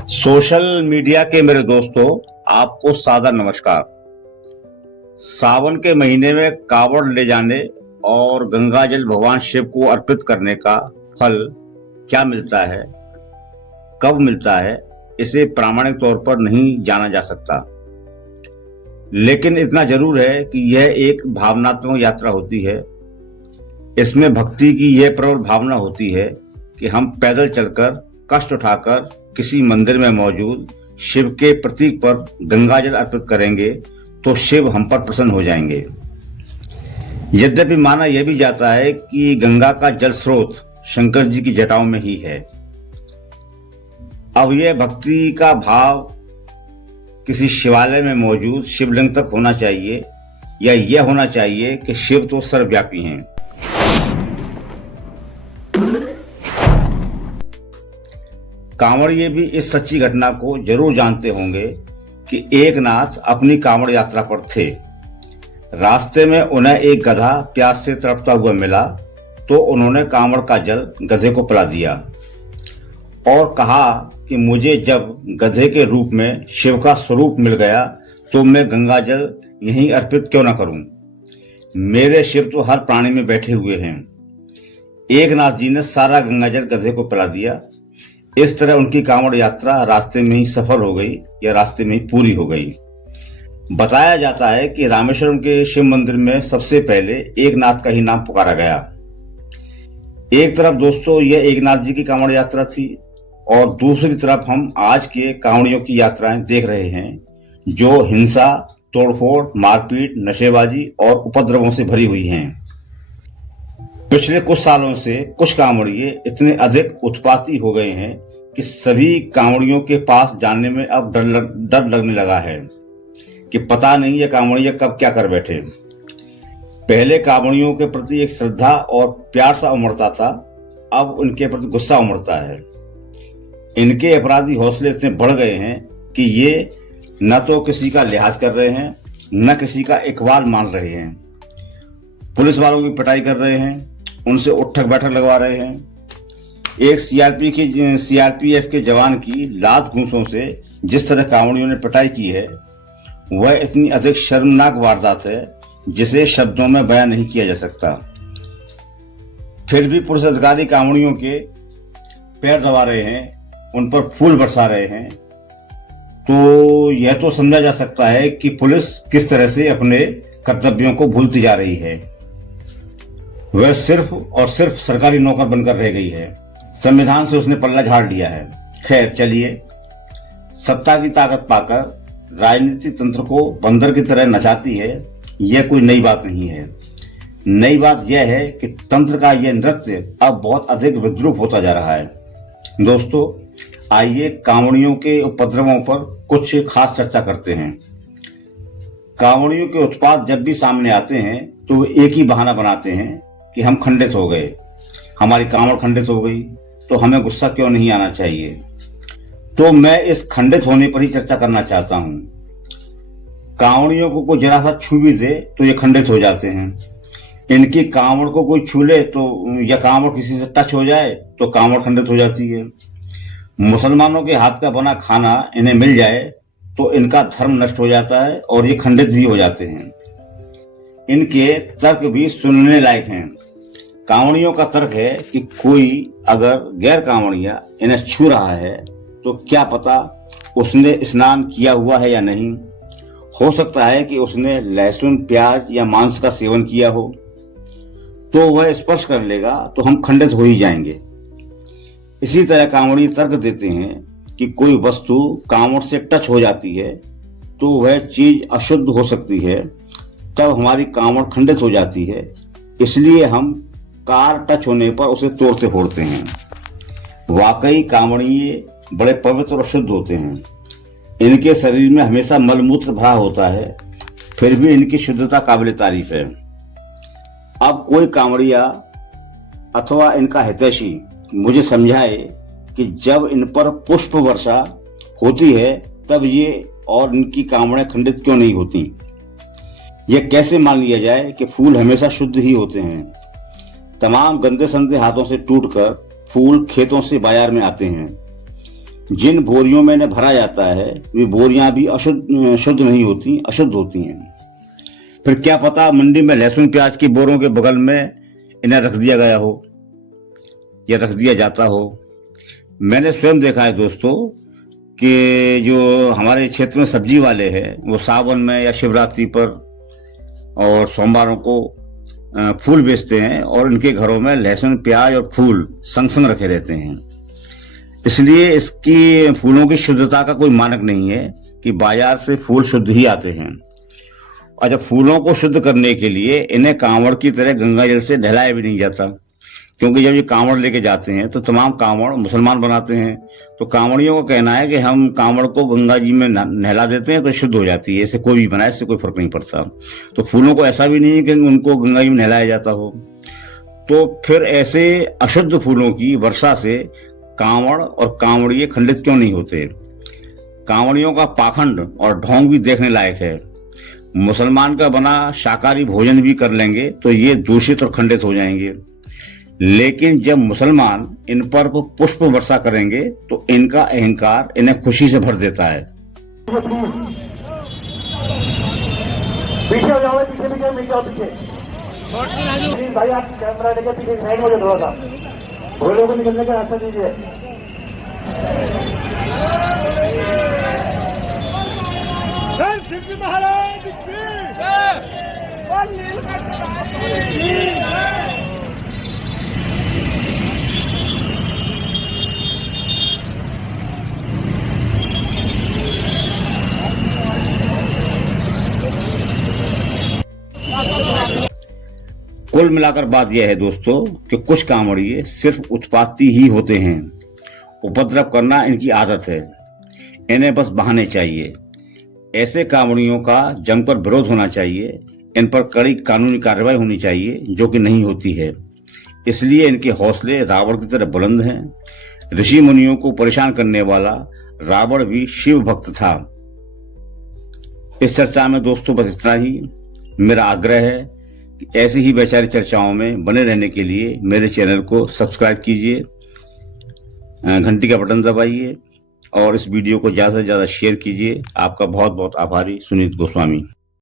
Social media के मेरे दोस्तों, आपको सादर नमस्कार। सावन के महीने में कांवड़ ले जाने और गंगा जल भगवान शिव को अर्पित करने का फल क्या मिलता है, कब मिलता है, इसे प्रामाणिक तौर पर नहीं जाना जा सकता। लेकिन इतना जरूर है कि यह एक भावनात्मक यात्रा होती है। इसमें भक्ति की यह प्रबल भावना होती है कि हम पैदल चलकर, कष्ट उठाकर किसी मंदिर में मौजूद शिव के प्रतीक पर गंगाजल अर्पित करेंगे तो शिव हम पर प्रसन्न हो जाएंगे। यद्यपि माना यह भी जाता है कि गंगा का जल स्रोत शंकर जी की जटाओं में ही है। अब यह भक्ति का भाव किसी शिवालय में मौजूद शिवलिंग तक होना चाहिए, या यह होना चाहिए कि शिव तो सर्वव्यापी हैं। कांवड़िए भी इस सच्ची घटना को जरूर जानते होंगे कि एक नाथ अपनी कांवड़ यात्रा पर थे। रास्ते में उन्हें एक गधा प्यास से तड़पता हुआ मिला तो उन्होंने कांवड़ का जल गधे को पिला दिया और कहा कि मुझे जब गधे के रूप में शिव का स्वरूप मिल गया तो मैं गंगा जल यहीं अर्पित क्यों न करूं। मेरे शिव तो हर प्राणी में बैठे हुए हैं। एक नाथ जी ने सारा गंगा जल गधे को पिला दिया। इस तरह उनकी कांवड़ यात्रा रास्ते में ही सफल हो गई, या रास्ते में ही पूरी हो गई। बताया जाता है कि रामेश्वरम के शिव मंदिर में सबसे पहले एक नाथ का ही नाम पुकारा गया। एक तरफ दोस्तों यह एक नाथ जी की कांवड़ यात्रा थी और दूसरी तरफ हम आज के कांवड़ियों की यात्राएं देख रहे हैं, जो हिंसा, तोड़फोड़, मारपीट, नशेबाजी और उपद्रवों से भरी हुई हैं। पिछले कुछ सालों से कुछ कांवड़िए इतने अधिक उत्पाती हो गए हैं कि सभी कांवड़ियों के पास जाने में अब डर लगने लगा है कि पता नहीं ये कांवड़िए कब क्या कर बैठे। पहले कांवड़ियों के प्रति एक श्रद्धा और प्यार सा उमड़ता था, अब उनके प्रति गुस्सा उमड़ता है। इनके अपराधी हौसले इतने बढ़ गए हैं कि ये न तो किसी का लिहाज कर रहे हैं, न किसी का इकबाल मान रहे हैं। पुलिस वालों की पिटाई कर रहे हैं, उनसे उठक बैठक लगवा रहे हैं। एक सीआरपीएफ के जवान की लात घूंसों से जिस तरह कांवड़ियों ने पिटाई की है, वह इतनी अधिक शर्मनाक वारदात है जिसे शब्दों में बयान नहीं किया जा सकता। फिर भी पुलिस अधिकारी कांवड़ियों के पैर दबा रहे हैं, उन पर फूल बरसा रहे हैं, तो यह तो समझा जा सकता है कि पुलिस किस तरह से अपने कर्तव्यों को भूलती जा रही है। वह सिर्फ और सिर्फ सरकारी नौकर बनकर रह गई है। संविधान से उसने पल्ला झाड़ लिया है। खैर चलिए, सत्ता की ताकत पाकर राजनीतिक तंत्र को बंदर की तरह नचाती है, यह कोई नई बात नहीं है। नई बात यह है कि तंत्र का यह नृत्य अब बहुत अधिक विद्रूप होता जा रहा है। दोस्तों, आइए कांवड़ियों के उपद्रवों पर कुछ खास चर्चा करते हैं। कांवड़ियों के उत्पात जब भी सामने आते हैं तो एक ही बहाना बनाते हैं कि हम खंडित हो गए, हमारी कांवड़ खंडित हो गई, तो हमें गुस्सा क्यों नहीं आना चाहिए। तो मैं इस खंडित होने पर ही चर्चा करना चाहता हूं। कांवड़ियों को कोई जरा सा छू भी दे तो ये खंडित हो जाते हैं। इनकी कांवड़ को कोई छू ले तो, या कांवड़ किसी से टच हो जाए तो कांवड़ खंडित हो जाती है। मुसलमानों के हाथ का बना खाना इन्हें मिल जाए तो इनका धर्म नष्ट हो जाता है और ये खंडित भी हो जाते हैं। इनके तर्क भी सुनने लायक हैं। कांवड़ियों का तर्क है कि कोई अगर गैर कांवड़िया इन्हें छू रहा है तो क्या पता उसने स्नान किया हुआ है या नहीं। हो सकता है कि उसने लहसुन, प्याज या मांस का सेवन किया हो, तो वह स्पर्श कर लेगा तो हम खंडित हो ही जाएंगे। इसी तरह कांवड़ी तर्क देते हैं कि कोई वस्तु कांवड़ से टच हो जाती है तो वह चीज अशुद्ध हो सकती है, तब हमारी कांवड़ खंडित हो जाती है, इसलिए हम कार टच होने पर उसे तोड़ते फोड़ते हैं। वाकई कांवड़िए बड़े पवित्र और शुद्ध होते हैं। इनके शरीर में हमेशा मलमूत्र भरा होता है, फिर भी इनकी शुद्धता काबिल तारीफ है। अब कोई कांवड़िया अथवा इनका हितैषी मुझे समझाए कि जब इन पर पुष्प वर्षा होती है तब ये और इनकी कांवड़ें खंडित क्यों नहीं होती। यह कैसे मान लिया जाए कि फूल हमेशा शुद्ध ही होते हैं। तमाम गंदे संदे हाथों से टूटकर फूल खेतों से बाजार में आते हैं। जिन बोरियों में इन्हें भरा जाता है वे बोरियां भी शुद्ध नहीं होती, अशुद्ध होती हैं। फिर क्या पता मंडी में लहसुन प्याज की बोरों के बगल में इन्हें रख दिया गया हो या रख दिया जाता हो। मैंने स्वयं देखा है दोस्तों कि जो हमारे क्षेत्र में सब्जी वाले हैं वो सावन में या शिवरात्रि पर और सोमवारों को फूल बेचते हैं और इनके घरों में लहसुन प्याज और फूल संग संग रखे रहते हैं। इसलिए इसकी फूलों की शुद्धता का कोई मानक नहीं है कि बाजार से फूल शुद्ध ही आते हैं। और जब फूलों को शुद्ध करने के लिए इन्हें कांवड़ की तरह गंगा जल से नहलाया भी नहीं जाता, क्योंकि जब ये कांवड़ लेके जाते हैं तो तमाम कांवड़ मुसलमान बनाते हैं। तो कांवड़ियों का कहना है कि हम कांवड़ को गंगा जी में नहला देते हैं तो शुद्ध हो जाती है, इसे कोई भी बनाए इससे कोई फर्क नहीं पड़ता। तो फूलों को ऐसा भी नहीं है कि उनको गंगा जी में नहलाया जाता हो। तो फिर ऐसे अशुद्ध फूलों की वर्षा से कांवड़ और कांवड़िए खंडित क्यों नहीं होते? कांवड़ियों का पाखंड और ढोंग भी देखने लायक है। मुसलमान का बना शाकाहारी भोजन भी कर लेंगे तो ये दूषित और खंडित हो जाएंगे, लेकिन जब मुसलमान इन पर पुष्प वर्षा करेंगे तो इनका अहंकार इन्हें खुशी से भर देता है। पीछे हो जाओ, पीछे पीछे मिल जाओ पीछे। प्लीज भाई आप कैमरा लेके पीछे साइड हो जाओ, थोड़ा सा घोड़े को निकलने का रास्ता दीजिए। महाराज कुल मिलाकर बात यह है दोस्तों कि कुछ कांवड़िए सिर्फ उत्पाती ही होते हैं। उपद्रव करना इनकी आदत है, इन्हें बस बहाने चाहिए। ऐसे कांवड़ियों का जमकर विरोध होना चाहिए, इन पर कड़ी कानूनी कार्रवाई होनी चाहिए, जो कि नहीं होती है। इसलिए इनके हौसले रावण की तरह बुलंद हैं। ऋषि मुनियों को परेशान करने वाला रावण भी शिव भक्त था। इस चर्चा में दोस्तों बस इतना ही। मेरा आग्रह है कि ऐसी ही वैचारिक चर्चाओं में बने रहने के लिए मेरे चैनल को सब्सक्राइब कीजिए, घंटी का बटन दबाइए और इस वीडियो को ज्यादा से ज्यादा शेयर कीजिए। आपका बहुत बहुत आभारी, सुनीत गोस्वामी।